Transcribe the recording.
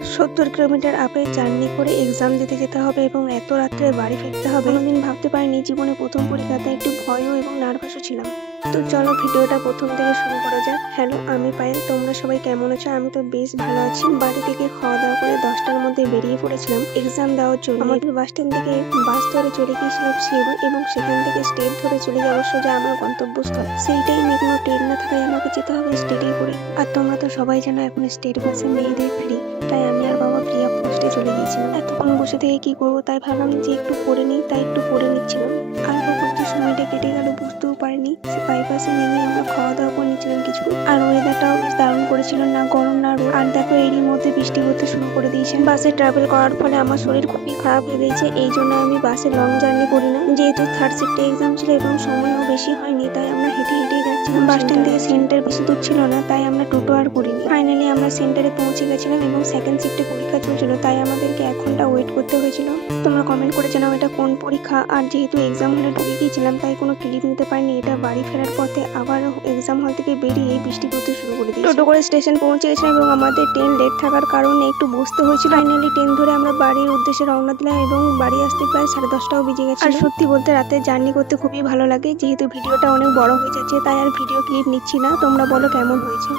70 kilometre আপে journey করে exam দিতে যেতে হবে এবং এত রাত্রে বাড়ি ফিরতে হবে। কোনোদিন ভাবতে পারিনি, জীবনে প্রথম পরীক্ষাতে একটু ভয়ও এবং নার্ভাসও ছিলাম। তো চলো ভিডিওটা প্রথম থেকে শুরু করা যাক। হ্যালো, আমি পায়েল। তোমরা সবাই কেমন আছো? আমি তো বেশ ভালো আছি। বাড়ি থেকে খাওয়া দাওয়া করে 10টার মধ্যে বেরিয়ে পড়েছিলাম এক্সাম দেওয়ার জন্য। আমাদের বাস স্ট্যান্ড থেকে বাস ধরে চলে গিয়েছিলাম শিউর এবং সেখান থেকে স্টেট ধরে চলে যাবো সোজা আমার গন্তব্যস্থল। সেই টাইমে কোনো ট্রেন না থাকায় আমাকে যেতে হবে স্টেটেই করে। আর তোমরা তো সবাই জানো এখন স্টেট বাসে মেয়েদের ফ্রি, তাই আমি আর বাবা ফ্রি অফ কস্টে চলে গিয়েছিলাম। এতক্ষণ বসে থেকে কি করবো, তাই ভাবলাম যে একটু পড়ে নিই, তাই একটু পড়ে নিচ্ছিলাম। অল্প করতে সময়টা কেটে গেল বুঝতেও পারিনি। বাইপাসে নেমে আমরা খাওয়া দাওয়া করে নিচ্ছিলাম কিছু। আর ওয়েদারটাও বেশ দারুণ করেছিল, না গরম না রোদ। আর দেখো এরই মধ্যে বৃষ্টি হতে শুরু করে দিয়েছে। বাসে ট্রাভেল করার ফলে আমার শরীর খুবই খারাপ হয়ে গেছে, এই জন্য আমি বাসে লং জার্নি করি না। যেহেতু থার্ড শিফটে এক্সাম ছিল এবং সময়ও বেশি হয়নি, তাই আমরা হেঁটে হেঁটেই যাচ্ছিলাম। বাস স্ট্যান্ড থেকে সেন্টার বেশি দূর ছিল না, তাই আমরা টোটো আর করিনি। ফাইনালি আমরা সেন্টারে পৌঁছে গেছিলাম এবং সেকেন্ড শিফটে পরীক্ষা চলছিল, তাই আমাদেরকে 1 ঘন্টা ওয়েট করতে হয়েছিল। তোমরা কমেন্ট করে জানাও এটা কোন পরীক্ষা। আর যেহেতু এক্সাম হলে ঢুকে গিয়েছিলাম, তাই কোনো ক্লিপ নিতে পারিনি। এটা বাড়ি ফেরার পথে আবার এক্সাম হল থেকে বেরিয়ে বৃষ্টি পড়তে শুরু করে দিয়েছে। টোটো করে স্টেশন পৌঁছে গেছিলাম এবং আমাদের ট্রেন লেট থাকার কারণে একটু বসতে হয়েছিল। ফাইনালি ট্রেন ধরে আমরা বাড়ির উদ্দেশ্যে রওনা দিলাম এবং বাড়ি আসতে প্রায় 10:30টাও বেজে গেছে। আর সত্যি বলতে রাতে জার্নি করতে খুবই ভালো লাগে। যেহেতু ভিডিওটা অনেক বড় হয়ে যাচ্ছে, তাই আর ভিডিও ক্লিপ নিচ্ছি না। তোমরা বলো কেমন হয়েছে।